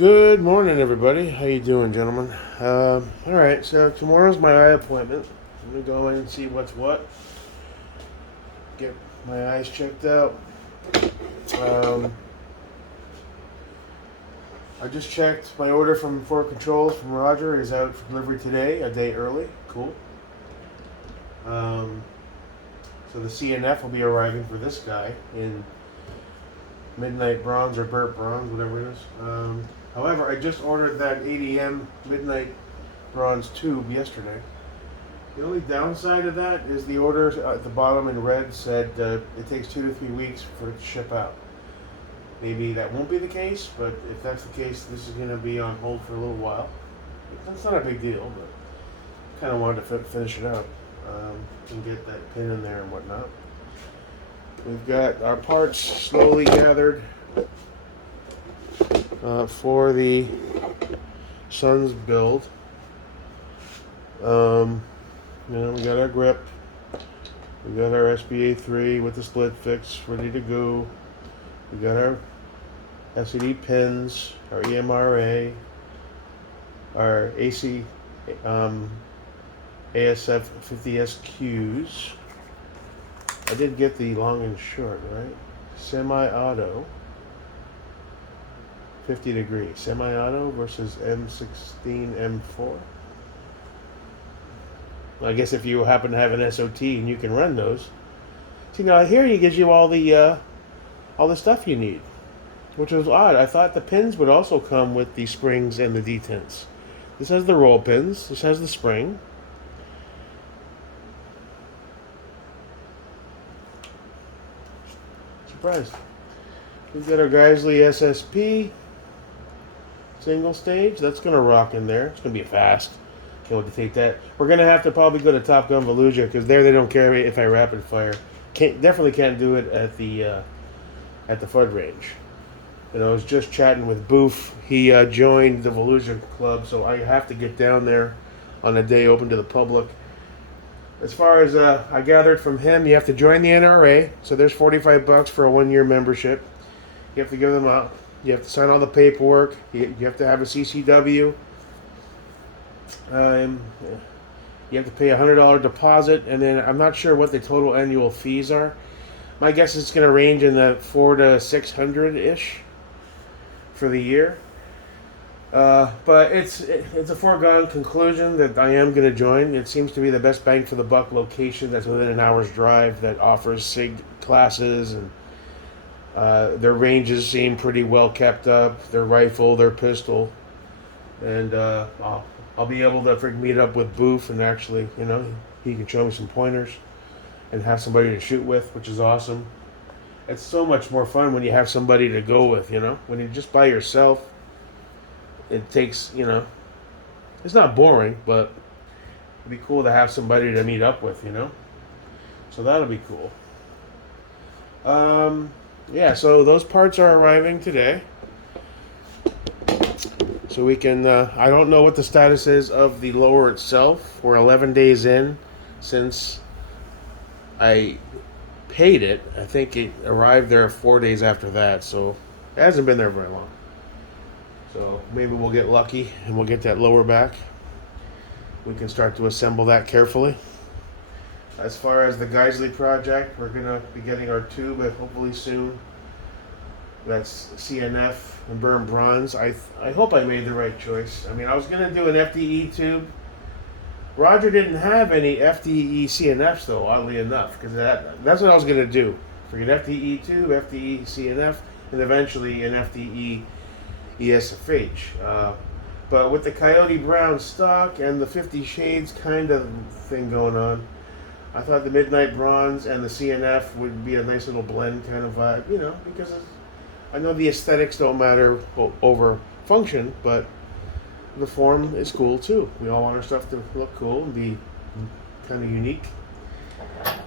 Good morning, everybody. How you doing, gentlemen? All right, so tomorrow's my eye appointment. I'm gonna go in and see what's what. Get my eyes checked out. Um, I just checked my order from Four Controls from Roger is out for delivery today, a day early. Cool. Um, so the CNF will be arriving for this guy in midnight bronze or burnt bronze, whatever it is. However, I just ordered that 80M midnight bronze tube yesterday. The only downside of that is the order at the bottom in red said it takes 2 to 3 weeks for it to ship out. Maybe that won't be the case, but if that's the case, this is going to be on hold for a little while. That's not a big deal, but kind of wanted to finish it out and get that pin in there and whatnot. We've got our parts slowly gathered for the Suns build. We got our grip. We got our SBA 3 with the split fix ready to go. We got our SED pins, our EMRA, our AC ASF 50SQs. I did get the long and short, right? Semi-auto. 50 degree. Semi-auto versus M16 M4. I guess if you happen to have an SOT and you can run those. See, now here he gives you all the stuff you need, which was odd. I thought the pins would also come with the springs and the detents. This has the roll pins. This has the spring. Surprised. We've got our Geisley SSP single stage. That's going to rock in there. It's going to be fast. To take that. We're gonna have to probably go to Top Gun Fallujah because there they don't care if I rapid fire. Definitely can't do it at the FUD range. And I was just chatting with Boof. He joined the Fallujah club, so I have to get down there on a day open to the public. As far as I gathered from him, you have to join the NRA. So there's $45 for a 1-year membership. You have to give them up. You have to sign all the paperwork. You have to have a CCW. You have to pay $100 deposit, and then I'm not sure what the total annual fees are. My guess is it's going to range in the $400 to $600 ish for the year. But it's a foregone conclusion that I am going to join. It seems to be the best bang for the buck location that's within an hour's drive that offers SIG classes, and their ranges seem pretty well kept up. Their rifle, their pistol, and I'll be able to meet up with Boof and actually, he can show me some pointers and have somebody to shoot with, which is awesome. It's so much more fun when you have somebody to go with, When you're just by yourself, it takes, it's not boring, but it'd be cool to have somebody to meet up with, So that'll be cool. So those parts are arriving today. So we can, I don't know what the status is of the lower itself. We're 11 days in since I paid it. I think it arrived there 4 days after that, so it hasn't been there very long. So maybe we'll get lucky and we'll get that lower back. We can start to assemble that carefully. As far as the Geisley project, we're going to be getting our tube hopefully soon. That's CNF and burnt bronze. I hope I made the right choice. I mean, I was going to do an FDE tube. Roger didn't have any FDE CNFs, though, oddly enough, because that's what I was going to do. For an FDE tube, FDE CNF, and eventually an FDE ESFH. But with the Coyote Brown stock and the 50 Shades kind of thing going on, I thought the Midnight Bronze and the CNF would be a nice little blend kind of vibe, because I know the aesthetics don't matter over function, but the form is cool too. We all want our stuff to look cool and be kind of unique.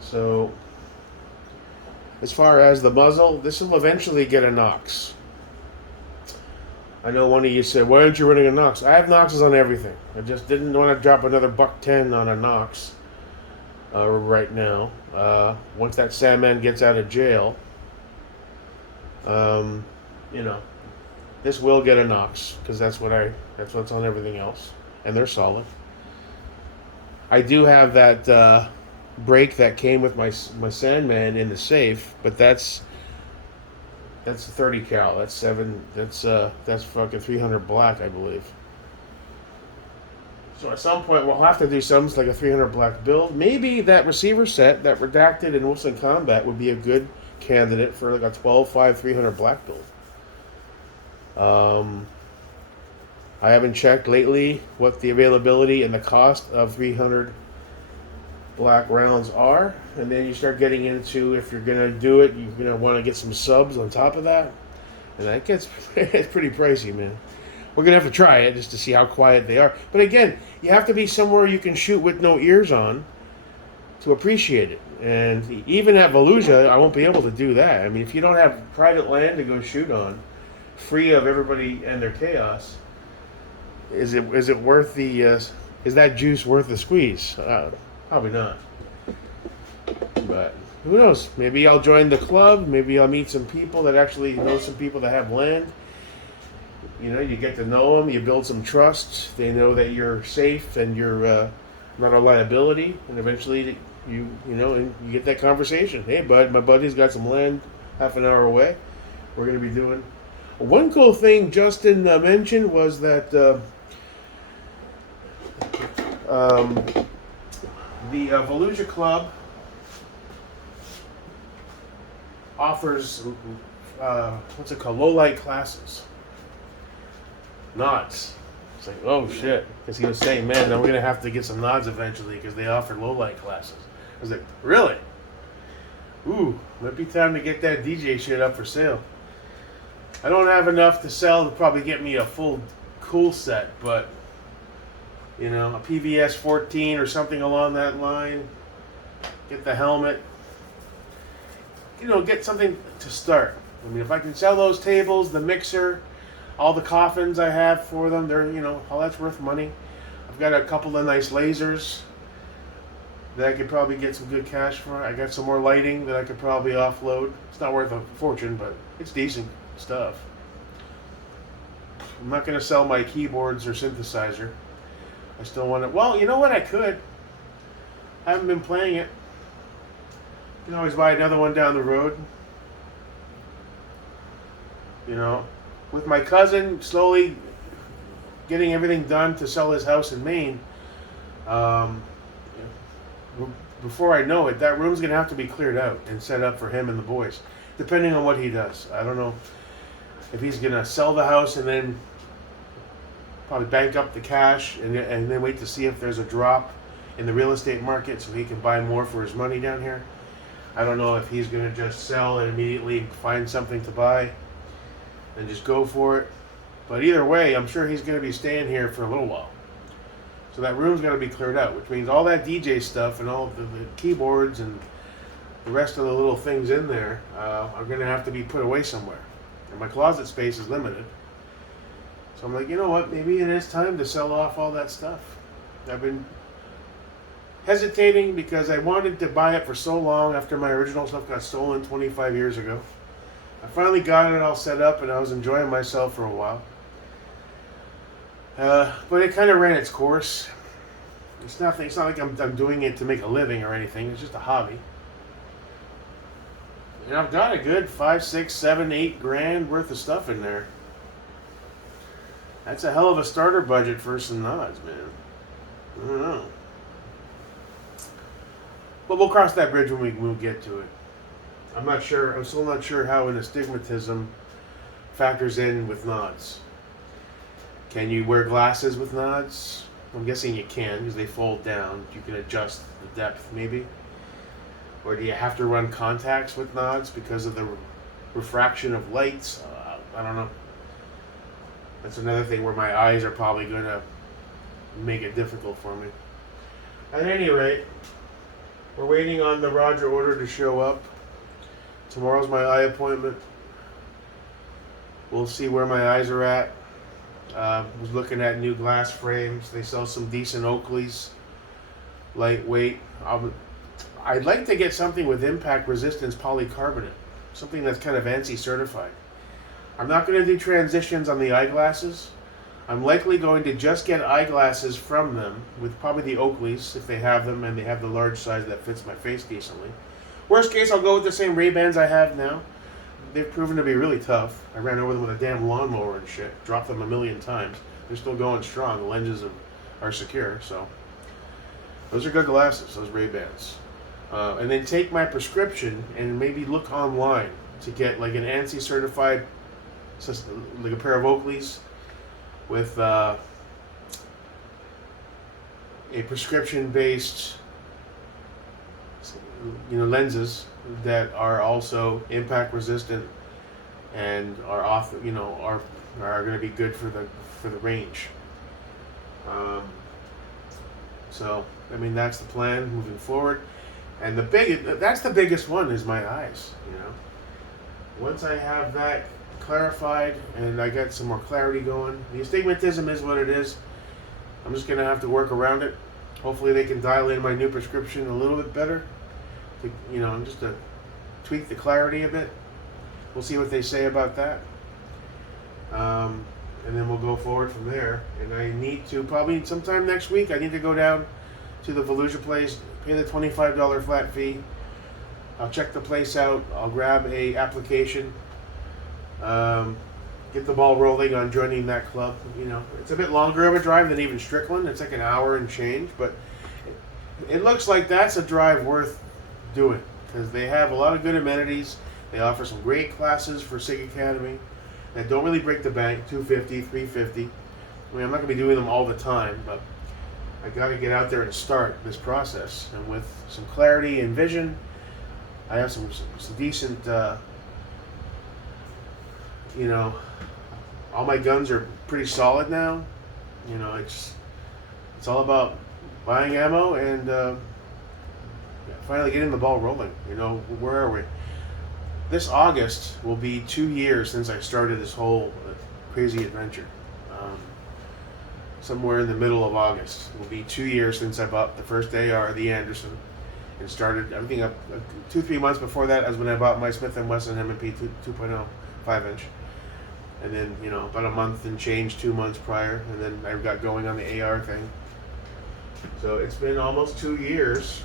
So, as far as the muzzle, this will eventually get a Nox. I know one of you said, why aren't you running a Nox? I have Noxes on everything. I just didn't want to drop another $110 on a Nox right now. Once that Sandman gets out of jail, This will get a Knox because that's what's on everything else, and they're solid. I do have that brake that came with my Sandman in the safe, but that's a 30 cal. That's seven. That's fucking 300 black, I believe. So at some point we'll have to do something like a 300 black build. Maybe that receiver set, that redacted in Wilson Combat, would be a good candidate for like a 12.5 300 black build. I haven't checked lately what the availability and the cost of 300 black rounds are, and then you start getting into, if you're gonna do it, you're gonna want to get some subs on top of that, and that gets it's pretty pricey, man. We're gonna have to try it just to see how quiet they are. But again, you have to be somewhere you can shoot with no ears on to appreciate it. And even at Volusia, I won't be able to do that. I mean, if you don't have private land to go shoot on, free of everybody and their chaos, is it worth the? Is that juice worth the squeeze? Probably not. But who knows? Maybe I'll join the club. Maybe I'll meet some people that actually know some people that have land. You know, you get to know them. You build some trust. They know that you're safe and you're not a liability. And eventually, you know, and you get that conversation. Hey, bud, my buddy's got some land half an hour away. We're going to be doing. One cool thing Justin mentioned was that the Volusia Club offers what's it called? Low light classes. Nods. It's like, oh shit. Because he was saying, man, now we're going to have to get some nods eventually because they offer low light classes. I was like, really? Ooh, might be time to get that DJ shit up for sale. I don't have enough to sell to probably get me a full cool set, but, you know, a PVS 14 or something along that line. Get the helmet. You know, get something to start. I mean, if I can sell those tables, the mixer, all the coffins I have for them, they're, you know, all that's worth money. I've got a couple of nice lasers that I could probably get some good cash for. I got some more lighting that I could probably offload. It's not worth a fortune, but it's decent stuff. I'm not going to sell my keyboards or synthesizer. I still want it. Well, you know what? I could. I haven't been playing it. You can always buy another one down the road. You know, with my cousin slowly getting everything done to sell his house in Maine, before I know it, that room's going to have to be cleared out and set up for him and the boys, depending on what he does. I don't know if he's going to sell the house and then probably bank up the cash and then wait to see if there's a drop in the real estate market so he can buy more for his money down here. I don't know if he's going to just sell and immediately find something to buy and just go for it. But either way, I'm sure he's going to be staying here for a little while. So that room's going to be cleared out, which means all that DJ stuff and all the keyboards and the rest of the little things in there are going to have to be put away somewhere. And my closet space is limited. So I'm like, you know what? Maybe it is time to sell off all that stuff. I've been hesitating because I wanted to buy it for so long after my original stuff got stolen 25 years ago. I finally got it all set up and I was enjoying myself for a while. But it kind of ran its course. It's not like I'm doing it to make a living or anything. It's just a hobby. And I've got a good 5, 6, 7, 8 grand worth of stuff in there. That's a hell of a starter budget for some nods, man. I don't know. But we'll cross that bridge when we get to it. I'm still not sure how an astigmatism factors in with nods. Can you wear glasses with nods? I'm guessing you can because they fold down. You can adjust the depth maybe. Or do you have to run contacts with nods because of the refraction of lights? I don't know. That's another thing where my eyes are probably going to make it difficult for me. At any rate, we're waiting on the Roger order to show up. Tomorrow's my eye appointment. We'll see where my eyes are at. Was looking at new glass frames. They sell some decent Oakleys, lightweight. I'd like to get something with impact resistance polycarbonate, something that's kind of ANSI certified. I'm not going to do transitions on the eyeglasses. I'm likely going to just get eyeglasses from them, with probably the Oakleys, if they have them, and they have the large size that fits my face decently. Worst case, I'll go with the same Ray-Bans I have now. They've proven to be really tough. I ran over them with a damn lawnmower and shit. Dropped them a million times. They're still going strong. The lenses are secure, so... Those are good glasses, those Ray-Bans. And then take my prescription and maybe look online to get like an ANSI certified, like a pair of Oakleys with a prescription-based, lenses that are also impact resistant and are going to be good for the range. So I mean, that's the plan moving forward. And that's the biggest one is my eyes. Once I have that clarified and I get some more clarity going, the astigmatism is what it is. I'm just gonna have to work around it. Hopefully, they can dial in my new prescription a little bit better. Just to tweak the clarity a bit. We'll see what they say about that. And then we'll go forward from there. And I need to, probably sometime next week, I need to go down to the Volusia place, pay the $25 flat fee. I'll check the place out. I'll grab a application. Get the ball rolling on joining that club. It's a bit longer of a drive than even Strickland. It's like an hour and change, but it looks like that's a drive worth doing because they have a lot of good amenities. They offer some great classes for SIG Academy that don't really break the bank, $250, $350. I mean, I'm not going to be doing them all the time, but I got to get out there and start this process. And with some clarity and vision, I have some decent, all my guns are pretty solid now. It's all about buying ammo and finally getting the ball rolling. Where are we? This August will be 2 years since I started this whole crazy adventure. Somewhere in the middle of August will be 2 years since I bought the first AR, the Anderson, and started everything up. 2-3 months before that is when I bought my Smith & Wesson M&P 2.0 5-inch. And then, about a month and change, 2 months prior, and then I got going on the AR thing. So it's been almost 2 years.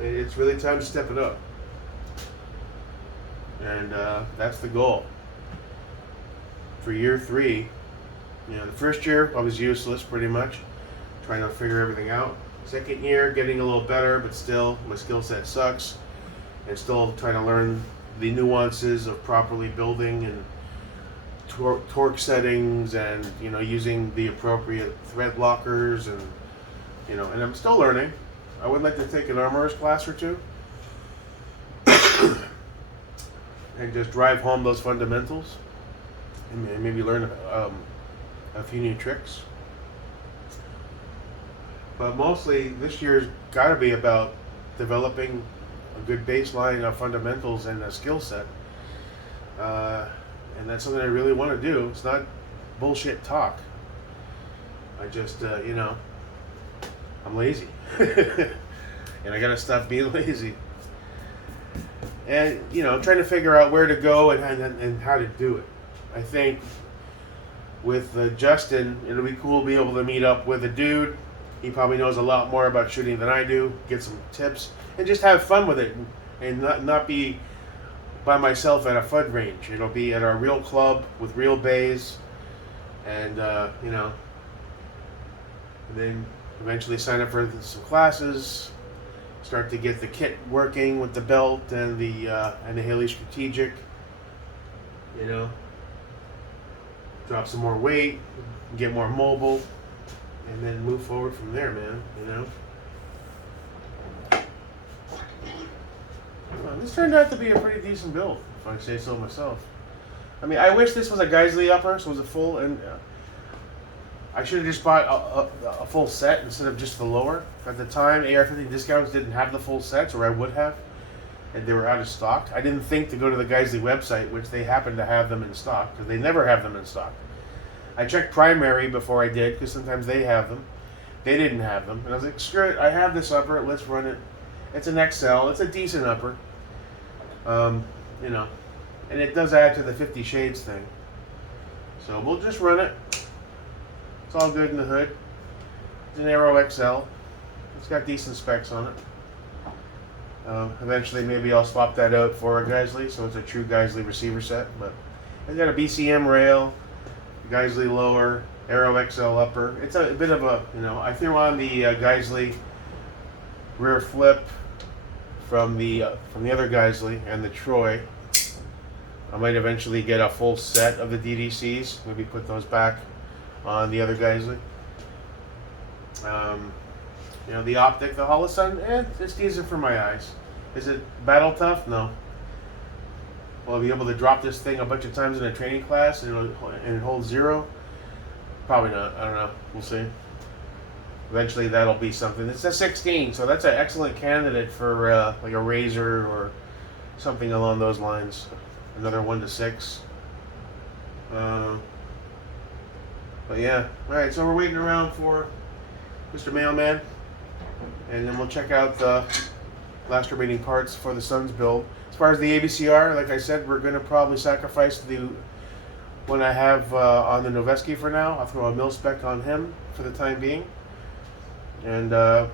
It's really time to step it up. And that's the goal. For year 3, the first year I was useless pretty much, trying to figure everything out. Second year, getting a little better, but still my skill set sucks. And still trying to learn the nuances of properly building and torque settings and using the appropriate thread lockers and and I'm still learning. I would like to take an armorer's class or two and just drive home those fundamentals and maybe learn a few new tricks. But mostly this year's got to be about developing a good baseline of fundamentals and a skill set. And that's something I really want to do. It's not bullshit talk. I just, I'm lazy. And I got to stop being lazy. And, trying to figure out where to go and how to do it. I think with Justin, it'll be cool to be able to meet up with a dude. He probably knows a lot more about shooting than I do. Get some tips and just have fun with it and not be by myself at a FUD range. It'll be at our real club with real bays, and and then eventually sign up for some classes, start to get the kit working with the belt and the Haley Strategic. Drop some more weight, get more mobile, and then move forward from there, man. Well, this turned out to be a pretty decent build, if I say so myself. I mean, I wish this was a Geisley upper, so it was a full, and I should have just bought a full set instead of just the lower. At the time, AR-15 discounts didn't have the full sets, or I would have, and they were out of stock. I didn't think to go to the Geisley website, which they happen to have them in stock, because they never have them in stock. I checked Primary before I did, because sometimes they have them. They didn't have them, and I was like, screw it, I have this upper, let's run it. It's an XL, it's a decent upper. And it does add to the 50 Shades thing. So we'll just run it. It's all good in the hood. It's an Aero XL. It's got decent specs on it. Eventually, maybe I'll swap that out for a Geisley, so it's a true Geisley receiver set. But it's got a BCM rail, Geisley lower, Aero XL upper. It's a bit of a, I threw on the Geisley rear flip from the other Geisley and the Troy. I might eventually get a full set of the DDCs. Maybe put those back on the other Geisley. The optic, the Holosun, it's decent for my eyes. Is it battle tough? No. Will I be able to drop this thing a bunch of times in a training class and it holds zero? Probably not. I don't know. We'll see. Eventually that'll be something. It's a 16, so that's an excellent candidate for like a Razor or something along those lines. Another 1 to 6. But yeah. Alright, so we're waiting around for Mr. Mailman. And then we'll check out the last remaining parts for the Suns build. As far as the ABCR, like I said, we're going to probably sacrifice the one I have on the Noveski for now. I'll throw a mil-spec on him for the time being. And I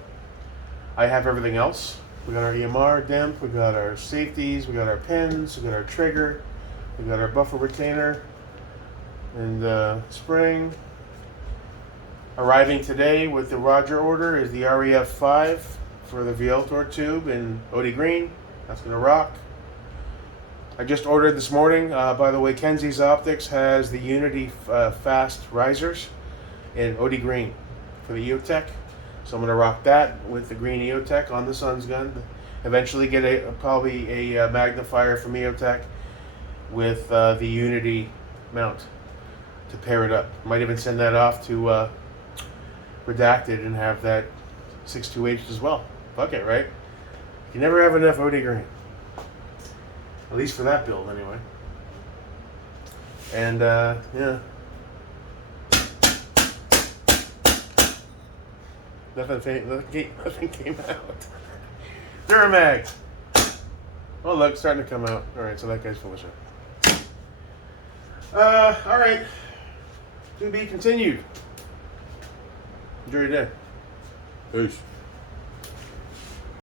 have everything else. We got our EMR dimp, we got our safeties, we got our pins, we got our trigger, we got our buffer retainer, and spring. Arriving today with the Roger order is the REF5 for the Vialtor tube in OD green. That's going to rock. I just ordered this morning, by the way, Kenzie's Optics has the Unity fast risers in OD green for the EOTech. So I'm going to rock that with the green EOTech on the Suns gun. Eventually get probably a magnifier from EOTech with the Unity mount to pair it up. Might even send that off to Redacted and have that 628 as well. Fuck it, right? You can never have enough OD green. At least for that build, anyway. And, yeah. Nothing came out. Duramag! Oh, look, it's starting to come out. Alright, so that guy's full of shit. Alright. To be continued. Enjoy your day. Peace.